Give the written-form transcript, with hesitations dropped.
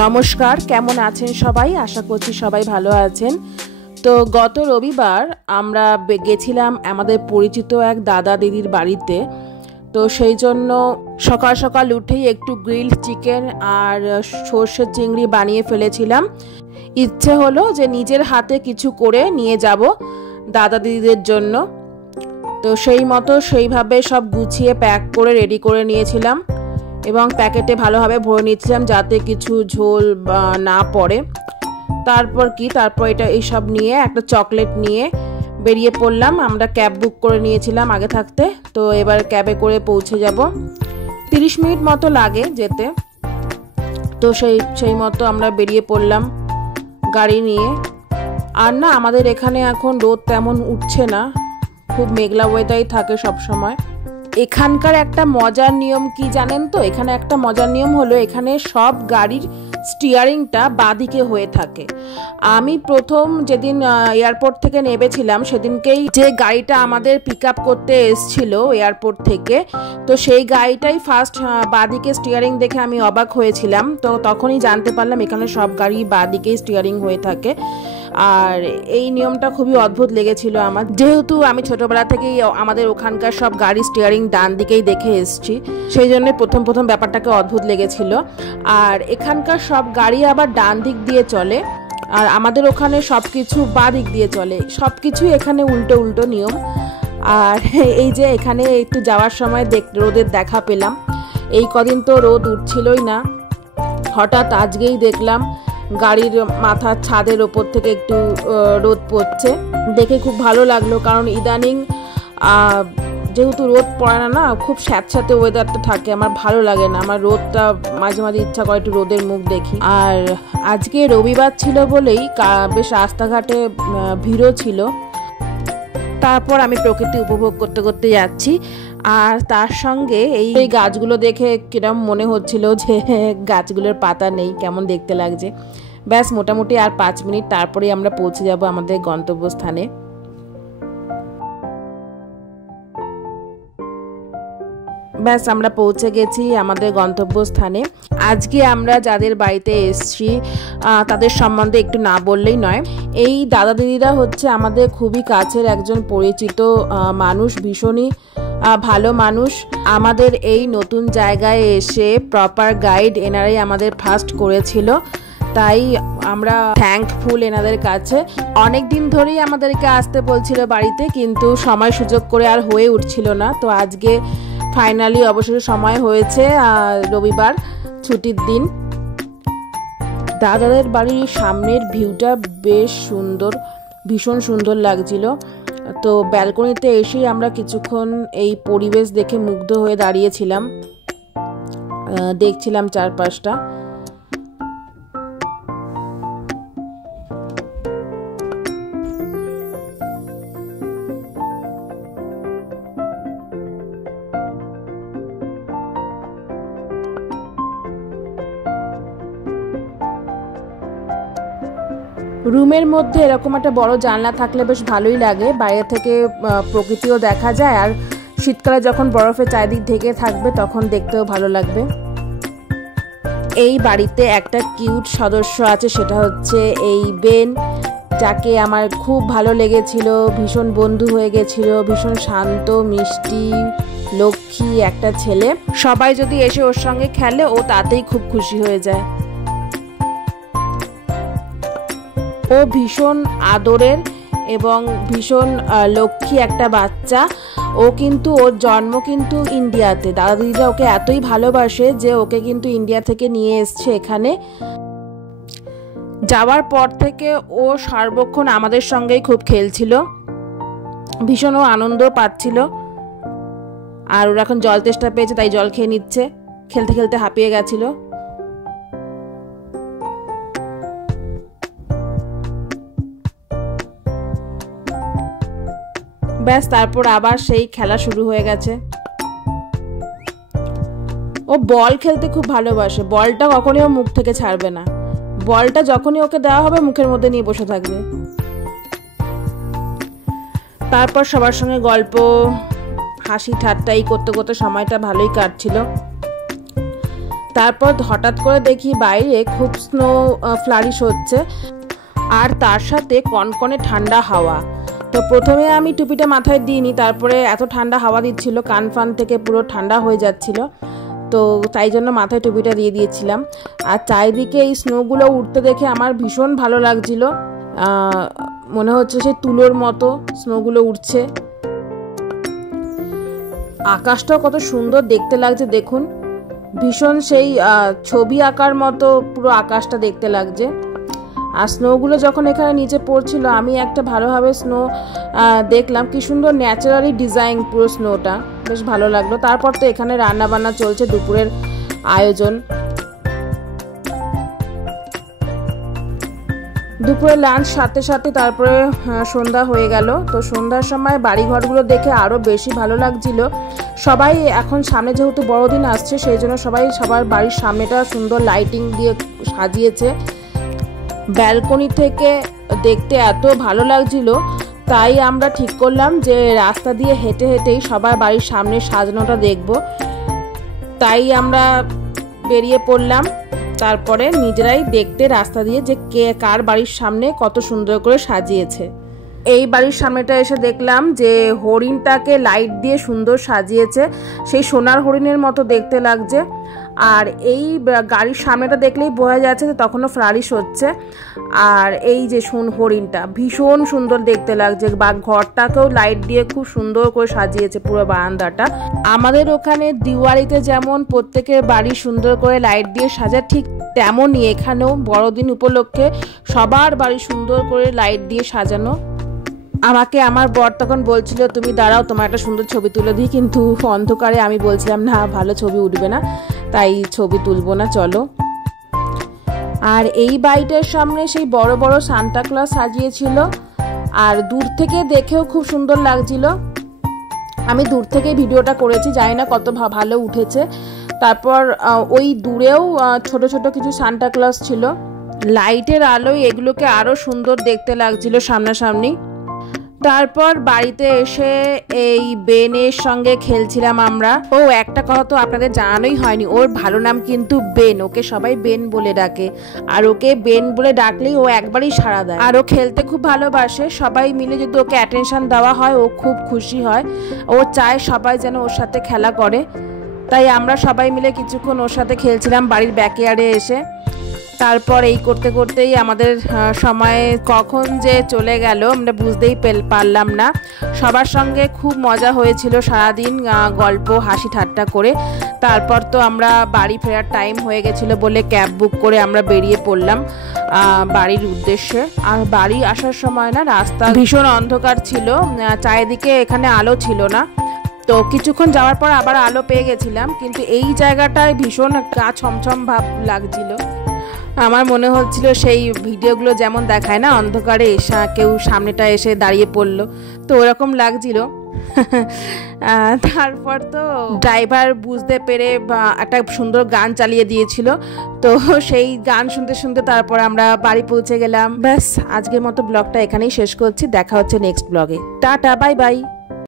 নমস্কার, কেমন আছেন সবাই? আশা করছি সবাই ভালো আছেন। তো গত রবিবার আমরা গেছিলাম আমাদের পরিচিত এক দাদা দিদির বাড়িতে। তো সেই জন্য সকাল সকাল উঠেই একটু গ্রিলড চিকেন আর সর্ষের চিংড়ি বানিয়ে ফেলেছিলাম। ইচ্ছে হলো যে নিজের হাতে কিছু করে নিয়ে যাব দাদা দিদিদের জন্য। তো সেইভাবে সব গুছিয়ে প্যাক করে রেডি করে নিয়েছিলাম এবং প্যাকেটে ভালোভাবে ভরে নিয়েছিলাম যাতে কিছু ঝোল না পড়ে। তারপর এটা এইসব নিয়ে একটা চকলেট নিয়ে বেরিয়ে পড়লাম। আমরা ক্যাব বুক করে নিয়েছিলাম আগে থাকতে, তো এবার ক্যাবে করে পৌঁছে যাব। 30 মিনিট মতো লাগে যেতে। তো সেই মতো আমরা বেরিয়ে পড়লাম গাড়ি নিয়ে। আর না, আমাদের এখানে এখন রোদ তেমন উঠছে না, খুব মেঘলা ওয়েদারই থাকে সব সময়। এখানকার একটা মজার নিয়ম কি জানেন তো? এখানে একটা মজার নিয়ম হলো এখানে সব গাড়ির স্টিয়ারিংটা বাঁদিকে হয়ে থাকে। আমি প্রথম যেদিন এয়ারপোর্ট থেকে নেমেছিলাম সেদিনকেই যে গাড়িটা আমাদের পিক আপ করতে এসছিল এয়ারপোর্ট থেকে, তো সেই গাড়িটাই ফার্স্ট বাঁদিকে স্টিয়ারিং দেখে আমি অবাক হয়েছিলাম। তো তখনই জানতে পারলাম এখানে সব গাড়ি বাঁদিকেই স্টিয়ারিং হয়ে থাকে। আর এই নিয়মটা খুবই অদ্ভুত লেগেছিল আমার, যেহেতু আমি ছোটবেলা থেকেই আমাদের ওখানকার সব গাড়ি স্টিয়ারিং ডান দিকেই দেখে এসেছি, সেই জন্য প্রথম ব্যাপারটাকে অদ্ভুত লেগেছিল। আর এখানকার সব গাড়ি আবার ডান দিক দিয়ে চলে, আর আমাদের ওখানে সব কিছু বাঁ দিক দিয়ে চলে। সব কিছুই এখানে উল্টো নিয়ম। আর এই যে এখানে একটু যাওয়ার সময় রোদের দেখা পেলাম। এই কদিন তো রোদ উঠছিলই না, হঠাৎ আজকেই দেখলাম গাড়ির মাথার ছাদের ওপর থেকে একটু রোদ পড়ছে, দেখে খুব ভালো লাগলো। কারণ ইদানিং যেহেতু রোদ পড়ে না, খুব স্যাঁতস্যাঁতে ওয়েদারটা থাকে, আমার ভালো লাগে না। আমার রোদটা মাঝে মাঝে ইচ্ছা করে একটু রোদের মুখ দেখি। আর আজকে রবিবার ছিল বলেই বেশ রাস্তাঘাটে ভিড়ও ছিল। তারপর আমি প্রকৃতি উপভোগ করতে করতে যাচ্ছি। আর তার সঙ্গে এই গাছগুলো দেখে কিরম মনে হচ্ছিল যে গাছগুলোর পাতা নেই, কেমন দেখতে লাগছে। ব্যাস মোটামুটি আর 5 মিনিট, তারপরেই আমরা পৌঁছে যাব আমাদের গন্তব্যস্থানে। ব্যাস আমরা পৌঁছে গেছি আমাদের গন্তব্যস্থানে। আজকে আমরা যাদের বাড়িতে এসেছি তাদের সম্বন্ধে একটু না বললেই নয়। এই দাদা দিদিরা হচ্ছে আমাদের খুবই কাছের একজন পরিচিত মানুষ, ভীষণই ভালো মানুষ। আমাদের এই নতুন জায়গায় এসে প্রপার গাইড এনারাই আমাদের ফার্স্ট করেছিল, তাই আমরা থ্যাঙ্কফুল এনাদের কাছে। অনেক দিন ধরেই আমাদেরকে আসতে বলছিল বাড়িতে, কিন্তু সময় সুযোগ করে আর হয়ে উঠছিল না। তো আজকে ফাইনালি অবশ্যই সময় হয়েছে, রবিবার ছুটির দিন। দাদাদের বাড়ির সামনের ভিউটা বেশ সুন্দর, ভীষণ সুন্দর লাগছিল। তো ব্যালকনিতে এসেই আমরা কিছুক্ষণ এই পরিবেশ দেখে মুগ্ধ হয়ে দাঁড়িয়েছিলাম, দেখছিলাম চারপাশটা। রুমের মধ্যে এরকম একটা বড় জানলা থাকলে বেশ ভালোই লাগে, বাইরে থেকে প্রকৃতিও দেখা যায়। আর শীতকালে যখন বরফে চারিদিক ঢেকে থাকবে তখন দেখতেও ভালো লাগবে। এই বাড়িতে একটা কিউট সদস্য আছে, সেটা হচ্ছে এই বেন, যাকে আমার খুব ভালো লেগেছিল। ভীষণ বন্ধু হয়ে গেছিল, ভীষণ শান্ত মিষ্টি লক্ষ্মী একটা ছেলে। সবাই যদি এসে ওর সঙ্গে খেলে ও তাতেই খুব খুশি হয়ে যায়। ও ভীষণ আদরের এবং ভীষণ লক্ষ্মী একটা বাচ্চা। ওর জন্ম কিন্তু ইন্ডিয়াতে। দাদা দিদিরা ওকে এতই ভালোবাসে যে ওকে কিন্তু ইন্ডিয়া থেকে নিয়ে এসছে এখানে। যাওয়ার পর থেকে ও সার্বক্ষণ আমাদের সঙ্গেই খুব খেলছিল, ভীষণ ও আনন্দ পাচ্ছিল। আর ওর এখন জল তেষ্টা পেয়েছে, তাই জল খেয়ে নিচ্ছে, খেলতে খেলতে হাঁপিয়ে গেছিল। ব্যাস তারপর আবার সেই খেলা শুরু হয়ে গেছে। ও বল খেলতে খুব ভালোবাসে, বলটা কখনই ও মুখ থেকে ছাড়বে না। বলটা যখনই ওকে দেওয়া হবে মুখের মধ্যে নিয়ে বসে থাকবে। তারপর সবার সঙ্গে গল্প হাসি ঠাট্টাই করতে করতে সময়টা ভালোই কাটছিল। তারপর হঠাৎ করে দেখি বাইরে খুব স্নো ফ্লারিশ হচ্ছে, আর তার সাথে কনকনে ঠান্ডা হাওয়া। তো প্রথমে আমি টুপিটা মাথায় দিইনি, তারপরে এত ঠান্ডা হাওয়া দিচ্ছিল, কান ফান থেকে পুরো ঠান্ডা হয়ে যাচ্ছিল, তো তাই জন্য মাথায় টুপিটা দিয়ে দিয়েছিলাম। আর চারিদিকে এই স্নোগুলো উঠতে দেখে আমার ভীষণ ভালো লাগছিল, মনে হচ্ছে সেই তুলোর মতো স্নোগুলো উঠছে। আকাশটাও কত সুন্দর দেখতে লাগছে দেখুন, ভীষণ সেই ছবি আঁকার মতো পুরো আকাশটা দেখতে লাগছে। আর স্নোগুলো যখন এখানে নিচে পড়ছিল আমি একটা ভালোভাবে স্নো দেখলাম, কি সুন্দর ন্যাচারালি ডিজাইন পুরো স্নোটা, বেশ ভালো লাগলো। তারপর তো এখানে রান্না বান্না চলছে, দুপুরের আয়োজন। দুপুরে লাঞ্চ সাথে সাথে তারপরে সন্ধ্যা হয়ে গেল। তো সন্ধ্যার সময় বাড়িঘরগুলো দেখে আরও বেশি ভালো লাগছিল। সবাই এখন সামনে যেহেতু বড়দিন আসছে, সেই জন্য সবাই সবার বাড়ির সামনেটা সুন্দর লাইটিং দিয়ে সাজিয়েছে। ব্যালকনি থেকে দেখতে এত ভালো লাগছিল, তাই আমরা ঠিক করলাম যে রাস্তা দিয়ে হেঁটে হেঁটেই সবার বাড়ির সামনে সাজানোটা দেখব। তাই আমরা বেরিয়ে পড়লাম, তারপরে নিজেরাই দেখতে রাস্তা দিয়ে যে কে কার বাড়ির সামনে কত সুন্দর করে সাজিয়েছে। এই বাড়ির সামনেটা এসে দেখলাম যে হরিণটাকে লাইট দিয়ে সুন্দর সাজিয়েছে, সেই সোনার হরিণের মতো দেখতে লাগছে। আর এই গাড়ির সামনেটা দেখলেই বোঝা যাচ্ছে যে তখনও ফ্লারিশ হচ্ছে। আর এই যে হরিণটা ভীষণ সুন্দর দেখতে লাগছে, বা ঘরটাকেও লাইট দিয়ে খুব সুন্দর করে সাজিয়েছে পুরো বারান্দাটা। আমাদের ওখানে দিওয়ালিতে যেমন প্রত্যেকের বাড়ি সুন্দর করে লাইট দিয়ে সাজায়, ঠিক তেমনই এখানেও বড়দিন উপলক্ষে সবার বাড়ি সুন্দর করে লাইট দিয়ে সাজানো। আমাকে আমার বর তখন বলছিল তুমি দাঁড়াও, তোমার একটা সুন্দর ছবি তুলে দিই, কিন্তু অন্ধকারে আমি বলছিলাম না, ভালো ছবি উঠবে না, তাই ছবি তুলবো না, চলো। আর এই বাড়িটার সামনে সেই বড় বড় সান্টা ক্লজ সাজিয়েছিল, আর দূর থেকে দেখেও খুব সুন্দর লাগছিল। আমি দূর থেকে ভিডিওটা করেছি, জানি না কত ভালো উঠেছে। তারপর ওই দূরেও ছোট ছোট কিছু সান্টা ক্লজ ছিল, লাইটের আলোয় এগুলোকে আরো সুন্দর দেখতে লাগছিল সামনাসামনি। তারপর বাড়িতে এসে এই বেনের সঙ্গে খেলছিলাম আমরা। ও একটা কথা তো আপনাদের জানানোই হয়নি, ওর ভালো নাম কিন্তু বেন, ওকে সবাই বেন বলে ডাকে। আর ওকে বেন বলে ডাকলেই ও একবারই সাড়া দেয়, আর ও খেলতে খুব ভালোবাসে। সবাই মিলে যদি ওকে অ্যাটেনশন দেওয়া হয় ও খুব খুশি হয়, ও চায় সবাই যেন ওর সাথে খেলা করে। তাই আমরা সবাই মিলে কিছুক্ষণ ওর সাথে খেলছিলাম বাড়ির ব্যাকইয়ার্ডে এসে। তারপর এই করতে করতেই আমাদের সময় কখন যে চলে গেল আমরা বুঝতেই পারলাম না। সবার সঙ্গে খুব মজা হয়েছিল সারাদিন, গল্প হাসি ঠাট্টা করে। তারপর তো আমরা বাড়ি ফেরার টাইম হয়ে গেছিলো বলে ক্যাব বুক করে আমরা বেরিয়ে পড়লাম বাড়ির উদ্দেশ্যে। আর বাড়ি আসার সময় না রাস্তা ভীষণ অন্ধকার ছিল, চারিদিকে এখানে আলো ছিল না। তো কিছুক্ষণ যাওয়ার পর আবার আলো পেয়ে গেছিলাম, কিন্তু এই জায়গাটায় ভীষণ গা ছমছম ভাব লাগছিল। আমার মনে হচ্ছিল সেই ভিডিওগুলো যেমন দেখায় না, অন্ধকারে এসে কেউ সামনেটা এসে দাঁড়িয়ে পড়লো, তো ওরকম লাগছিল। তারপর তো ড্রাইভার বুঝতে পেরে একটা সুন্দর গান চালিয়ে দিয়েছিল, তো সেই গান শুনতে শুনতে তারপর আমরা বাড়ি পৌঁছে গেলাম। ব্যাস, আজকের মতো ব্লগটা এখানেই শেষ করছি, দেখা হচ্ছে নেক্সট ব্লগে। Tata, bye bye.